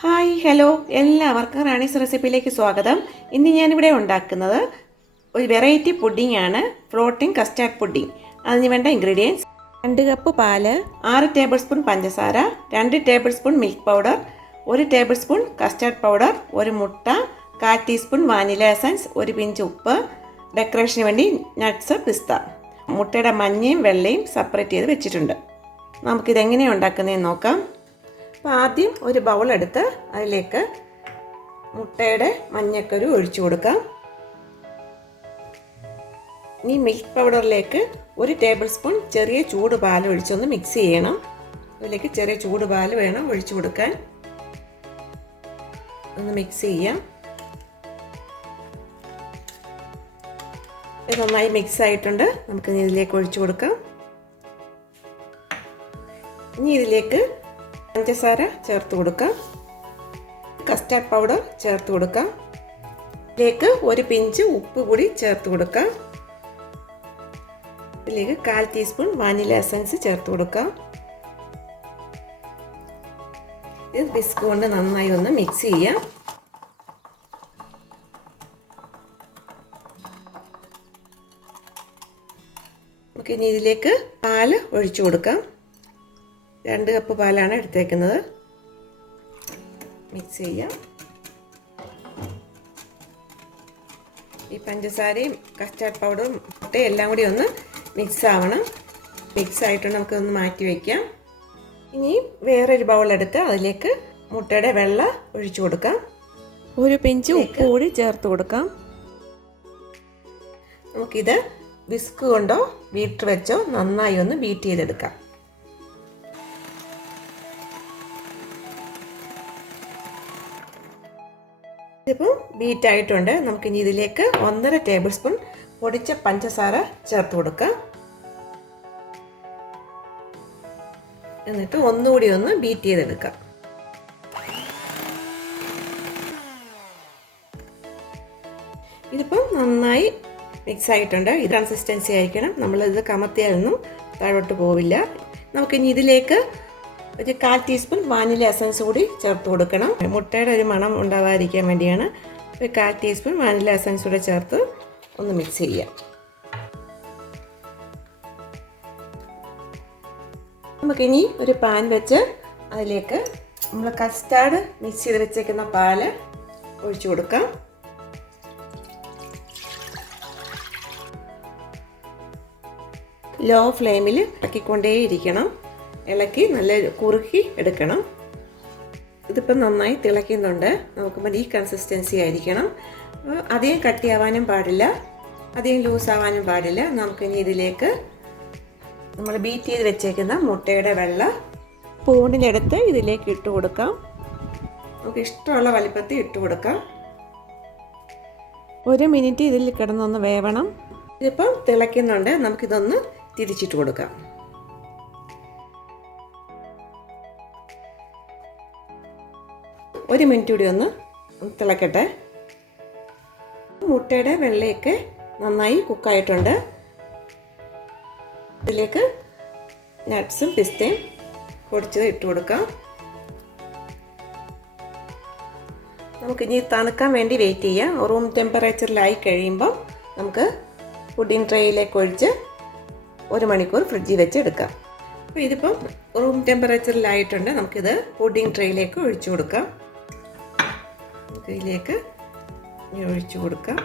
Hi hello എല്ലാവർക്കും റാണീസ് റെസിപ്പിയിലേക്ക് സ്വാഗതം. ഇന്ന് ഞാനിവിടെ ഉണ്ടാക്കുന്നത് ഒരു വെറൈറ്റി പുഡിംഗ് ആണ്, ഫ്ലോട്ടിംഗ് കസ്റ്റാർഡ് പുഡിംഗ്. അതിന് വേണ്ട ഇൻഗ്രീഡിയൻസ്: 2 കപ്പ് പാല്, 6 ടേബിൾ സ്പൂൺ പഞ്ചസാര, 2 table spoon milk powder, 1 table spoon custard powder, 1 മുട്ട, 1/4 ടീസ്പൂൺ വാനില എസൻസ്, 1 പിഞ്ച് ഉപ്പ്, ഡെക്കറേഷന് വേണ്ടി നട്ട്സ്, പിസ്ത. മുട്ടയുടെ മഞ്ഞയും വെള്ളയും സെപ്പറേറ്റ് ചെയ്ത് വെച്ചിട്ടുണ്ട്. നമുക്കിതെങ്ങനെയാണ് ഉണ്ടാക്കുന്നതെന്ന് നോക്കാം. അപ്പോൾ ആദ്യം ഒരു ബൗൾ എടുത്ത് അതിലേക്ക് മുട്ടയുടെ മഞ്ഞക്കരു ഒഴിച്ചു കൊടുക്കാം. ഇനി മിൽക്ക് പൗഡറിലേക്ക് 1 ടേബിൾ സ്പൂൺ ചെറിയ ചൂട് പാൽ ഒഴിച്ചൊന്ന് മിക്സ് ചെയ്യണം. അതിലേക്ക് ചെറിയ ചൂട് പാൽ വേണം ഒഴിച്ചു കൊടുക്കാൻ. ഒന്ന് മിക്സ് ചെയ്യാം. ഇത് നന്നായി മിക്സ് ആയിട്ടുണ്ട്. നമുക്ക് ഇതിലേക്ക് ഒഴിച്ചു കൊടുക്കാം. ഇനി ഇതിലേക്ക് പഞ്ചസാര ചേർത്ത് കൊടുക്കാം, കസ്റ്റാർഡ് പൗഡർ ചേർത്ത് കൊടുക്കാം, ഇതിലേക്ക് 1 പിഞ്ച് ഉപ്പ് കൂടി ചേർത്ത് കൊടുക്കാം, ഇതിലേക്ക് 1/4 ടീസ്പൂൺ വാനില എസൻസ് ചേർത്ത് കൊടുക്കാം. ഇത് വിസ്ക് കൊണ്ട് നന്നായി ഒന്ന് മിക്സ് ചെയ്യാം. നമുക്ക് ഇനി ഇതിലേക്ക് പാല് ഒഴിച്ചു കൊടുക്കാം. 2 കപ്പ് പാലാണ് എടുത്തേക്കുന്നത്. മിക്സ് ചെയ്യാം. ഈ പഞ്ചസാരയും കസ്റ്റാർഡ് പൗഡറും മുട്ടയും എല്ലാം കൂടി ഒന്ന് മിക്സ് ആവണം. മിക്സ് ആയിട്ടുണ്ട്. നമുക്കൊന്ന് മാറ്റി വയ്ക്കാം. ഇനി വേറൊരു ബൗൾ എടുത്ത് അതിലേക്ക് മുട്ടയുടെ വെള്ള ഒഴിച്ചു കൊടുക്കാം. 1 പിഞ്ച് ഉപ്പ് കൂടി ചേർത്ത് കൊടുക്കാം. നമുക്കിത് വിസ്ക് കൊണ്ടോ ബീറ്റർ വെച്ചോ നന്നായി ഒന്ന് ബീറ്റ് ചെയ്തെടുക്കാം. ഇതിപ്പോൾ ബീറ്റ് ആയിട്ടുണ്ട്. നമുക്കിനി ഇതിലേക്ക് 1.5 ടേബിൾ സ്പൂൺ പൊടിച്ച പഞ്ചസാര ചേർത്ത് കൊടുക്കാം. എന്നിട്ട് ഒന്നുകൂടി ഒന്ന് ബീറ്റ് ചെയ്തെടുക്കാം. ഇതിപ്പം നന്നായി മിക്സ് ആയിട്ടുണ്ട്. ഇത് കൺസിസ്റ്റൻസി ആയിരിക്കണം. നമ്മളിത് കമത്തിയാലൊന്നും താഴോട്ട് പോവില്ല. നമുക്കിനി ഇതിലേക്ക് 1/4 ടീസ്പൂൺ വാനില എസൻസ് കൂടി ചേർത്ത് കൊടുക്കണം. മുട്ടയുടെ ഒരു മണം ഉണ്ടാവാതിരിക്കാൻ വേണ്ടിയാണ്. 1/4 ടീസ്പൂൺ വാനില എസൻസ് കൂടെ ചേർത്ത് ഒന്ന് മിക്സ് ചെയ്യാം. നമുക്കിനി ഒരു പാൻ വെച്ച് അതിലേക്ക് നമ്മൾ കസ്റ്റാർഡ് മിക്സ് ചെയ്ത് വെച്ചേക്കുന്ന പാല് ഒഴിച്ചു കൊടുക്കാം. ലോ ഫ്ലെയിമിൽ ഇളക്കിക്കൊണ്ടേയിരിക്കണം. ഇളക്കി നല്ല കുറുക്കി എടുക്കണം. ഇതിപ്പം നന്നായി തിളയ്ക്കുന്നുണ്ട്. നോക്കുമ്പോൾ ഈ കൺസിസ്റ്റൻസി ആയിരിക്കണം. അധികം കട്ടിയാവാനും പാടില്ല, അധികം ലൂസാവാനും പാടില്ല. നമുക്കിനി ഇതിലേക്ക് നമ്മൾ ബീറ്റ് ചെയ്ത് വെച്ചേക്കുന്ന മുട്ടയുടെ വെള്ള സ്പൂണിലെടുത്ത് ഇതിലേക്ക് ഇട്ട് കൊടുക്കാം. നമുക്ക് ഇഷ്ടമുള്ള വലിപ്പത്തിൽ ഇട്ട് കൊടുക്കാം. 1 മിനിറ്റ് ഇതിൽ കിടന്നൊന്ന് വേവണം. ഇതിപ്പം തിളയ്ക്കുന്നുണ്ട്. നമുക്കിതൊന്ന് തിരിച്ചിട്ട് കൊടുക്കാം. 1 മിനിറ്റ് കൂടി ഒന്ന് തിളക്കട്ടെ. മുട്ടയുടെ വെള്ളയൊക്കെ നന്നായി കുക്കായിട്ടുണ്ട്. ഇതിലേക്ക് നട്ട്സും പിസ്തയും പൊടിച്ചത് ഇട്ട് കൊടുക്കാം. നമുക്കിനി തണുക്കാൻ വേണ്ടി വെയിറ്റ് ചെയ്യാം. റൂം ടെമ്പറേച്ചറിലായി കഴിയുമ്പം നമുക്ക് പുഡിംഗ് ട്രേയിലേക്ക് ഒഴിച്ച് 1 മണിക്കൂർ ഫ്രിഡ്ജിൽ വെച്ച് എടുക്കാം. അപ്പോൾ ഇതിപ്പം റൂം ടെമ്പറേച്ചറിലായിട്ടുണ്ട്. നമുക്കിത് പുഡിംഗ് ട്രേയിലേക്ക് ഒഴിച്ചു കൊടുക്കാം. ഇതിലേക്ക് ഒഴിച്ചു കൊടുക്കാം.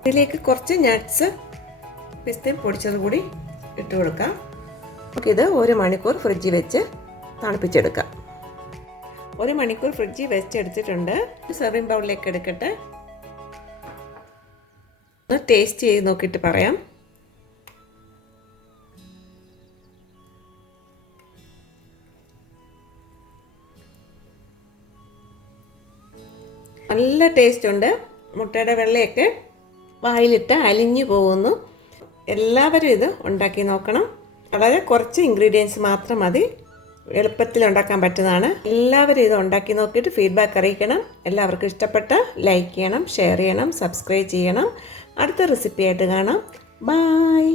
ഇതിലേക്ക് കുറച്ച് നട്ട്സ് പിസ്തയും പൊടിച്ചത് കൂടി ഇട്ട് കൊടുക്കാം. നമുക്കിത് 1 മണിക്കൂർ ഫ്രിഡ്ജിൽ വെച്ച് തണുപ്പിച്ചെടുക്കാം. 1 മണിക്കൂർ ഫ്രിഡ്ജിൽ വെച്ചെടുത്തിട്ടുണ്ട്. സെർവിങ് ബൗളിലേക്ക് എടുക്കട്ടെ. ഒന്ന് ടേസ്റ്റ് ചെയ്ത് നോക്കിയിട്ട് പറയാം. നല്ല ടേസ്റ്റ് ഉണ്ട്. മുട്ടയുടെ വെള്ളയൊക്കെ വായിലിട്ട് അലിഞ്ഞു പോകുന്നു. എല്ലാവരും ഇത് ഉണ്ടാക്കി നോക്കണം. വളരെ കുറച്ച് ഇൻഗ്രീഡിയൻസ് മാത്രം മതി. എളുപ്പത്തിൽ ഉണ്ടാക്കാൻ പറ്റുന്നതാണ്. എല്ലാവരും ഇത് ഉണ്ടാക്കി നോക്കിയിട്ട് ഫീഡ്ബാക്ക് അറിയിക്കണം. എല്ലാവർക്കും ഇഷ്ടപ്പെട്ട ലൈക്ക് ചെയ്യണം, ഷെയർ ചെയ്യണം, സബ്സ്ക്രൈബ് ചെയ്യണം. അടുത്ത റെസിപ്പിയായിട്ട് കാണാം. ബൈ.